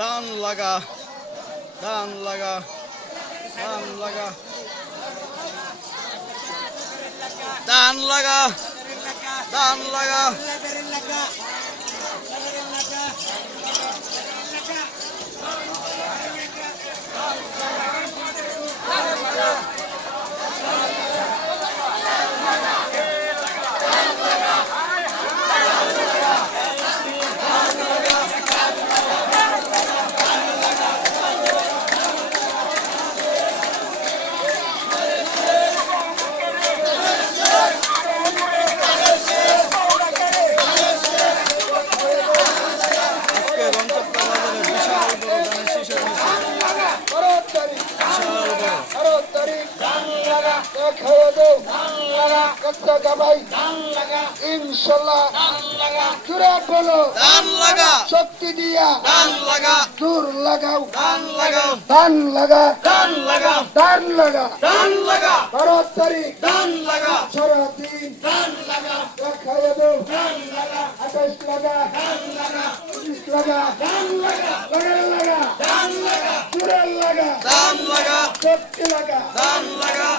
দান লাগা দান লাগা দান লাগা দান লাগা দান লাগা ইনশাল্লাহ জোরে বলো দান লাগা শক্তি দিয়া দান লাগা জোর লাগাও দান লাগাও দান লাগা দান লাগা দান লাগা দান লাগা 12 তারিখ দান লাগা সারাদিন দান লাগা খাইয়ে দাও দান লাগা 28 লাগা দান লাগা 19 লাগা দান লাগা লাগা দান লাগা জোরে লাগা দান লাগা শক্তি লাগা দান লাগা